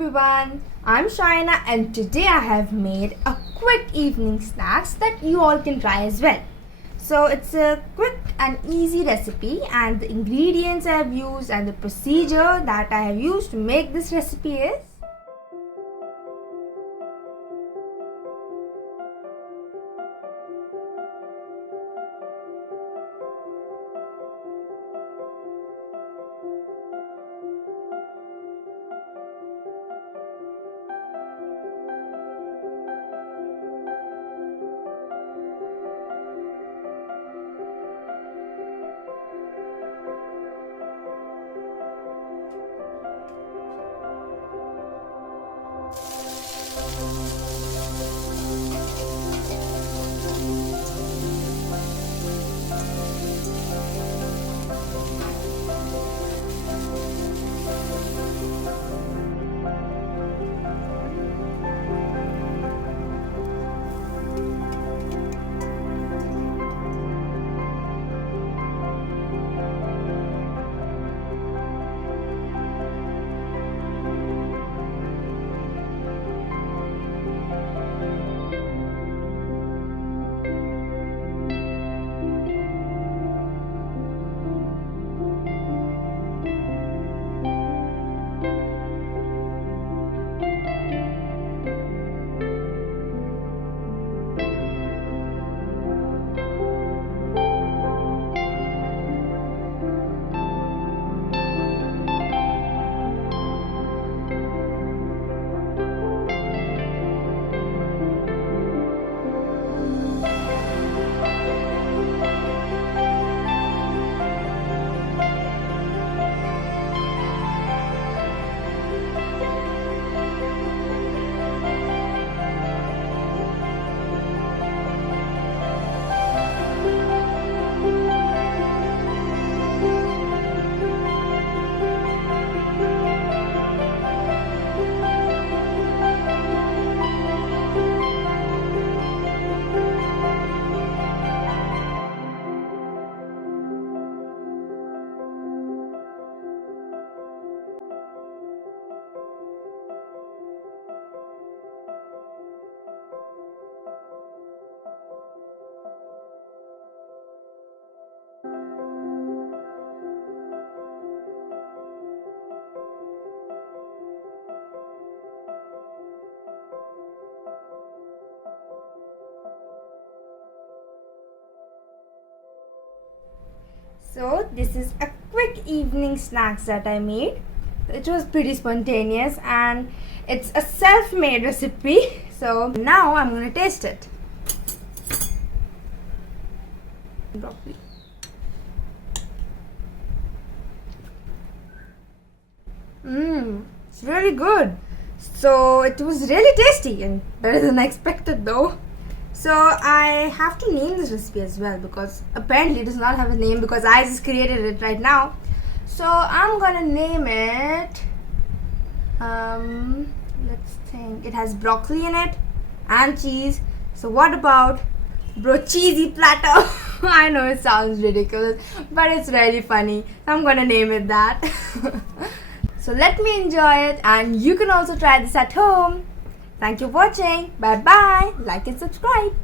everyone, I'm Shaina and today I have made a quick evening snacks that you all can try as well. So it's a quick and easy recipe, and the ingredients I have used and the procedure that I have used to make this recipe is So this is a quick evening snacks that I made. It was pretty spontaneous and it's a self-made recipe. So now I'm going to taste it. Broccoli. It's really good. So it was really tasty and better than I expected though. So I have to name this recipe as well because apparently it does not have a name because I just created it right now. So I'm gonna name it, let's think, it has broccoli in it and cheese. So what about brocheesy platter? I know it sounds ridiculous, but it's really funny. So I'm gonna name it that. So let me enjoy it and you can also try this at home. Thank you for watching. Bye bye. Like and subscribe.